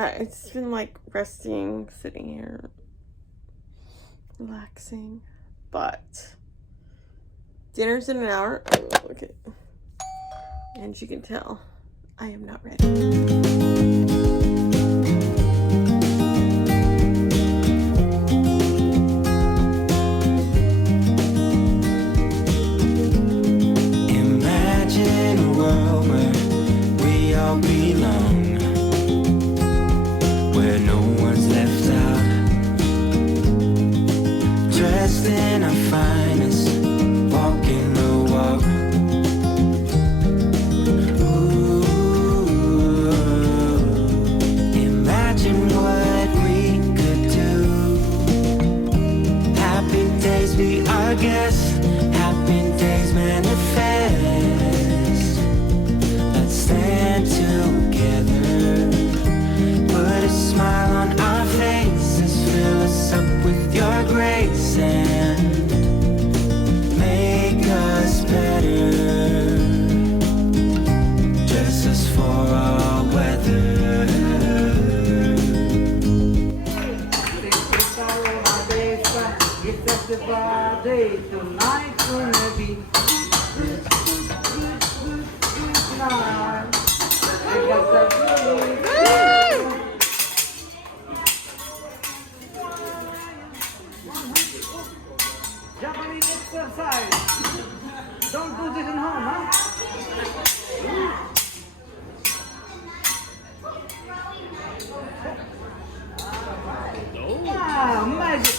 It's just been like resting, sitting here, relaxing. But dinner's in an hour. Oh, okay. And you can tell I am not ready. Japanese exercise. Don't do this at home, huh? Ah, magic.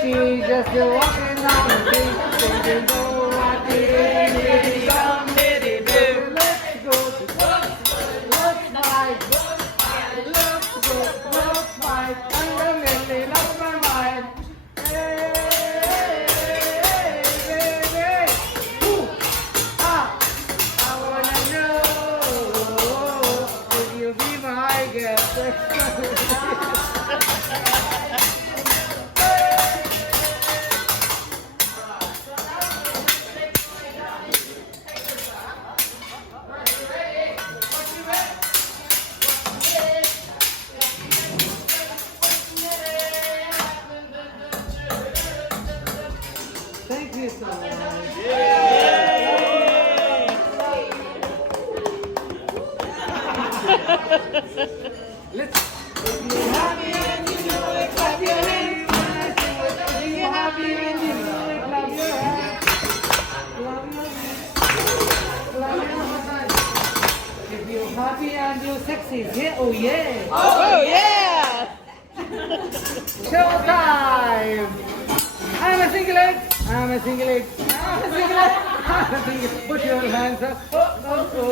She's just walking down the street, thinking, oh, what did it come, did it do? Let's go to look like, let's go, look like, I'm really lost my mind. Hey, baby, ooh, ah, I wanna know if you be my girl. Thank you so much. Let's. If you're happy and you do it, clap your hands. If you're happy and you do it, clap your hands. Clap your hands. Clap your hands. If you're happy and you're sexy, yeah, oh yeah. Oh yeah! Showtime! I'm a singlet. I'm a singlet. I'm a singlet. I'm a singlet. Put your hands up. Oh, oh, oh,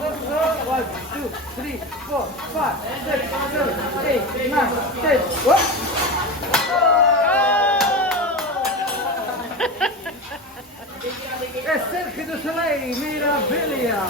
oh, oh. 1, 2, 3, 4, 5, 6, 7, 8, 9, 10. Whoop. Oh! Cirque du Soleil, Meraviglia.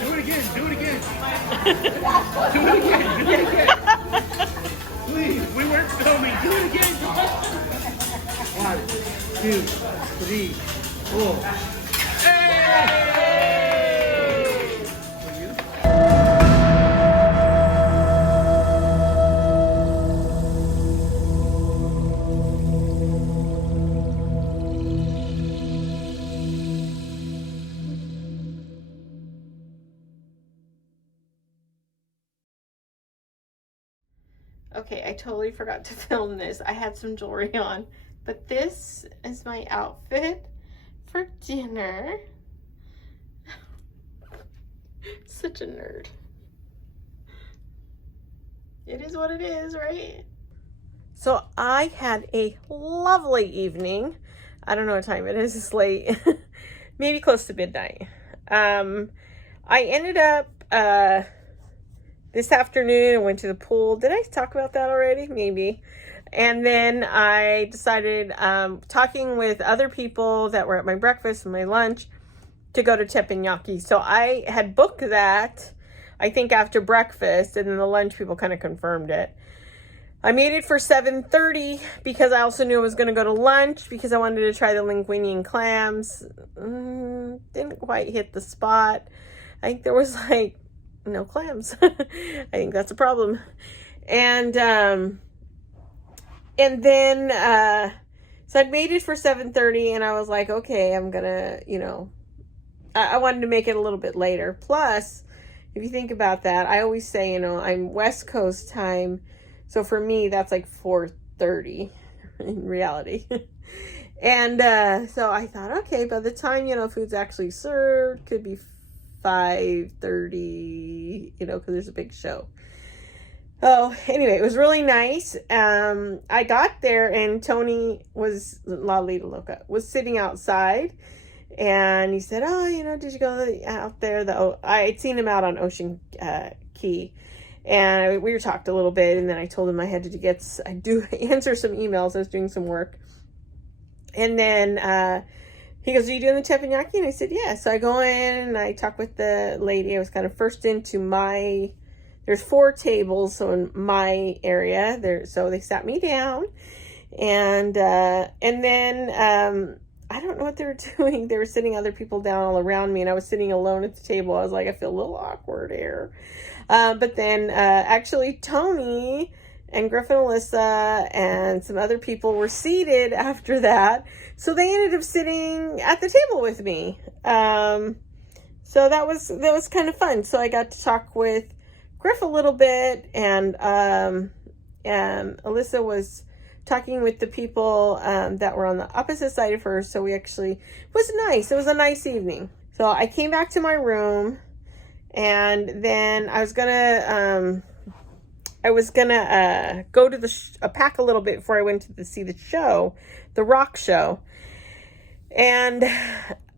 Do it again. Do it again. Do it again. Do it again. Please, we weren't filming. Do it again. 1, 2, 3, 4. Hey! Okay, I totally forgot to film this. I had some jewelry on, but this is my outfit for dinner. Such a nerd. It is what it is, right? So I had a lovely evening. I don't know what time it is. It's late. Maybe close to midnight. I ended up this afternoon, I went to the pool. Did I talk about that already? Maybe. And then I decided, talking with other people that were at my breakfast and my lunch, to go to Teppenyaki. So I had booked that, I think, after breakfast, and then the lunch people kind of confirmed it. I made it for 7:30 because I also knew I was going to go to lunch because I wanted to try the linguine clams. Didn't quite hit the spot. I think there was like no clams. I think that's a problem. And then so I'd made it for 7:30 and I was like, okay, I'm gonna, I wanted to make it a little bit later. Plus, if you think about that, I always say, I'm West Coast time, so for me that's like 4:30 in reality. And so I thought, okay, by the time food's actually served, could be 5:30, because there's a big show. Oh, anyway, it was really nice. I got there and Tony was, La Lita Loca, was sitting outside and he said, oh, did you go out there? I had seen him out on Ocean Key and we talked a little bit, and then I told him I had to answer some emails. I was doing some work. And then he goes, are you doing the Teppenyaki? And I said, yeah. So I go in and I talk with the lady. I was kind of first into there's 4 tables, so in my area there. So they sat me down, and then I don't know what they were doing. They were sitting other people down all around me, and I was sitting alone at the table. I was like, I feel a little awkward here. But then actually Tony and Griff and Alyssa and some other people were seated after that. So they ended up sitting at the table with me. So that was kind of fun. So I got to talk with Griff a little bit, and Alyssa was talking with the people that were on the opposite side of her. So it was nice. It was a nice evening. So I came back to my room, and then I was gonna go to pack a little bit before I went to see the show, the rock show. And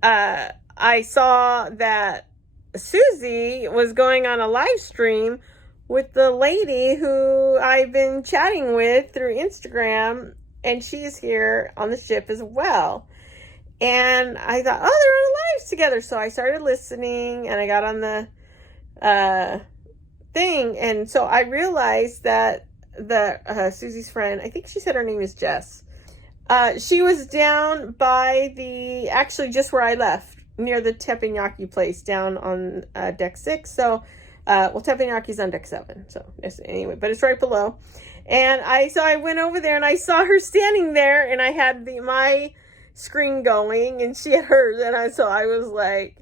I saw that Susie was going on a live stream with the lady who I've been chatting with through Instagram, and she's here on the ship as well. And I thought, oh, they're on a live together. So I started listening, and I got on the thing, and so I realized that Susie's friend, I think she said her name is Jess, she was down by actually just where I left, near the Teppenyaki place, down on deck 6. So Teppenyaki's on deck 7, so anyway, but it's right below. And I went over there and I saw her standing there, and I had my screen going and she had hers, and I was like,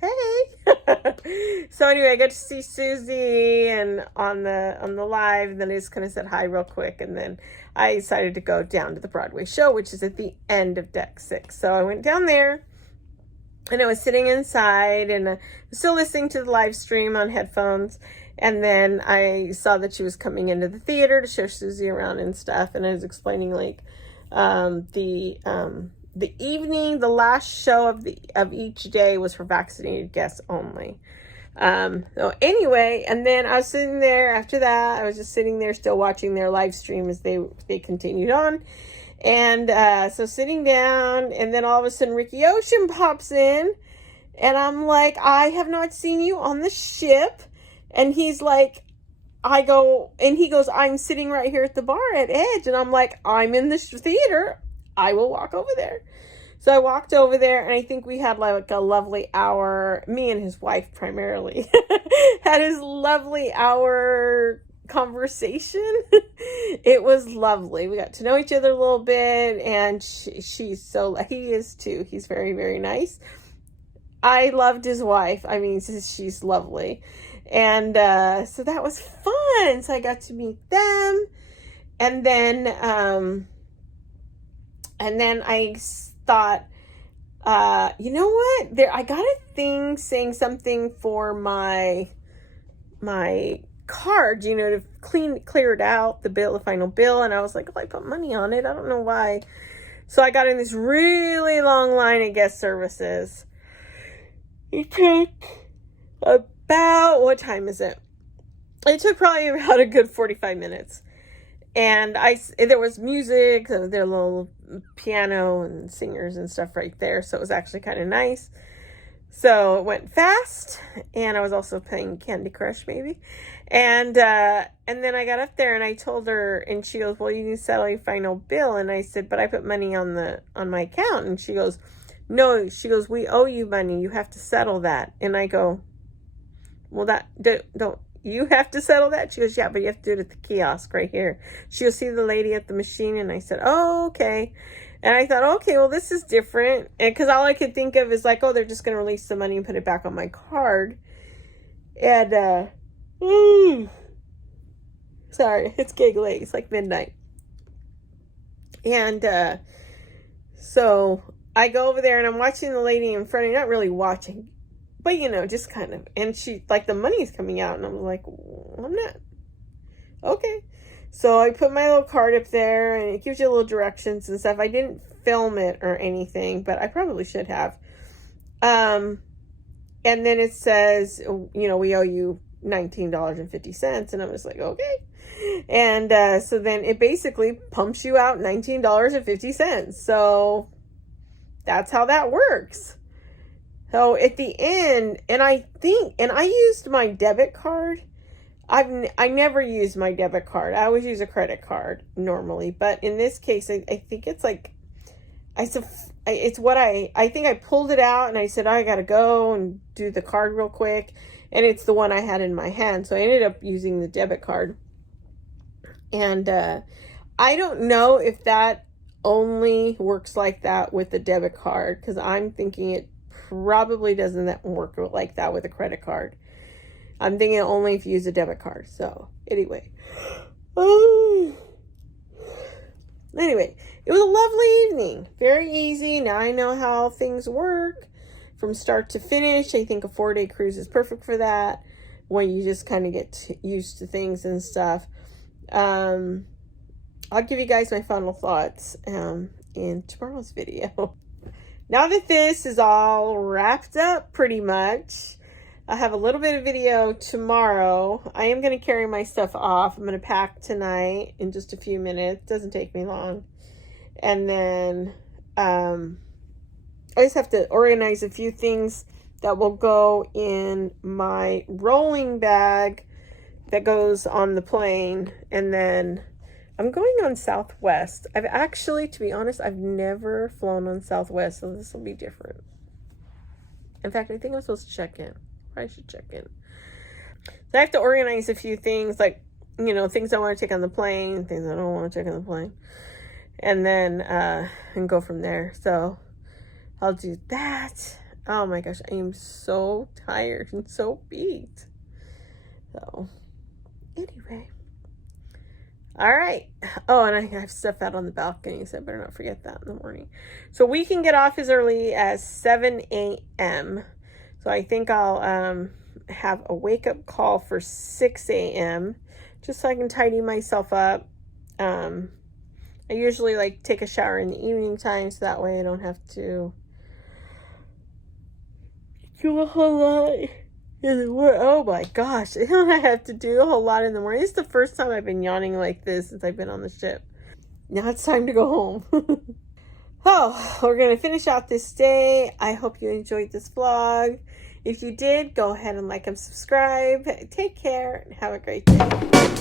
hey. So anyway, I got to see Susie and on the live, and then I just kind of said hi real quick, and then I decided to go down to the Broadway show, which is at the end of deck 6. So I went down there, and I was sitting inside, and I was still listening to the live stream on headphones, and then I saw that she was coming into the theater to show Susie around and stuff, and I was explaining like the evening, the last show of each day was for vaccinated guests only. So anyway, and then I was sitting there after that. I was just sitting there still watching their live stream as they continued on. And so sitting down, and then all of a sudden Ricky Ocean pops in, And I'm like, I have not seen you on the ship. And he's like, I go, and he goes, I'm sitting right here at the bar at Edge. And I'm like, I'm in the theater. I will walk over there. So I walked over there, and I think we had like a lovely hour, me and his wife primarily, had his lovely hour conversation. It was lovely. We got to know each other a little bit, and he is too. He's very, very nice. I loved his wife. I mean, she's lovely. And so that was fun. So I got to meet them. And then I thought, you know what? I got a thing saying something for my card, you know, to clear it out, the final bill. And I was like, if I put money on it, I don't know why. So I got in this really long line of guest services. It took about, what time is it? It took probably about a good 45 minutes. And there was music, there were little piano and singers and stuff right there. So it was actually kind of nice. So it went fast. And I was also playing Candy Crush maybe. And then I got up there and I told her, and she goes, well, you need to settle your final bill. And I said, but I put money on my account. And she goes, no, she goes, we owe you money. You have to settle that. And I go, well, don't you have to settle that? She goes, yeah, but you have to do it at the kiosk right here. She goes, see the lady at the machine? And I said, oh, okay. And I thought, okay, well, this is different. And because all I could think of is like, oh, they're just going to release the money and put it back on my card. And, sorry, it's giggly. It's like midnight. And so I go over there and I'm watching the lady in front of me, not really watching, but you know, just kind of, and she, like, the money's coming out and I'm like, well, I'm not. Okay. So I put my little card up there and it gives you little directions and stuff. I didn't film it or anything, but I probably should have. And then it says, you know, we owe you $19.50. And I'm just like, okay. And so then it basically pumps you out $19.50. So that's how that works. So at the end, and I used my debit card. I never use my debit card. I always use a credit card normally. But in this case, I think it's like, it's what I think I pulled it out and I said, I got to go and do the card real quick. And it's the one I had in my hand. So I ended up using the debit card. And I don't know if that only works like that with the debit card, because I'm thinking it probably doesn't work like that with a credit card. I'm thinking only if you use a debit card. So anyway, it was a lovely evening. Very easy. Now I know how things work from start to finish. I think a 4-day cruise is perfect for that, where you just kind of get used to things and stuff. I'll give you guys my final thoughts in tomorrow's video. Now that this is all wrapped up pretty much, I have a little bit of video tomorrow. I am going to carry my stuff off. I'm going to pack tonight in just a few minutes. Doesn't take me long. And then I just have to organize a few things that will go in my rolling bag that goes on the plane. And then I'm going on Southwest. I've actually, to be honest, I've never flown on Southwest, so this will be different. In fact, I think I'm supposed to check in. I should check in. So I have to organize a few things, like, you know, things I want to take on the plane, things I don't want to take on the plane, and then and go from there. So I'll do that. Oh my gosh, I am so tired and so beat. So anyway, all right. Oh, and I have stuff out on the balcony, so I better not forget that in the morning. So we can get off as early as 7 a.m. So I think I'll have a wake-up call for 6 a.m. just so I can tidy myself up. I usually like take a shower in the evening time, so that way I don't have to do a whole lot in the morning. Oh my gosh, I don't have to do a whole lot in the morning. It's the first time I've been yawning like this since I've been on the ship. Now it's time to go home. Oh, we're going to finish out this day. I hope you enjoyed this vlog. If you did, go ahead and like and subscribe. Take care and have a great day.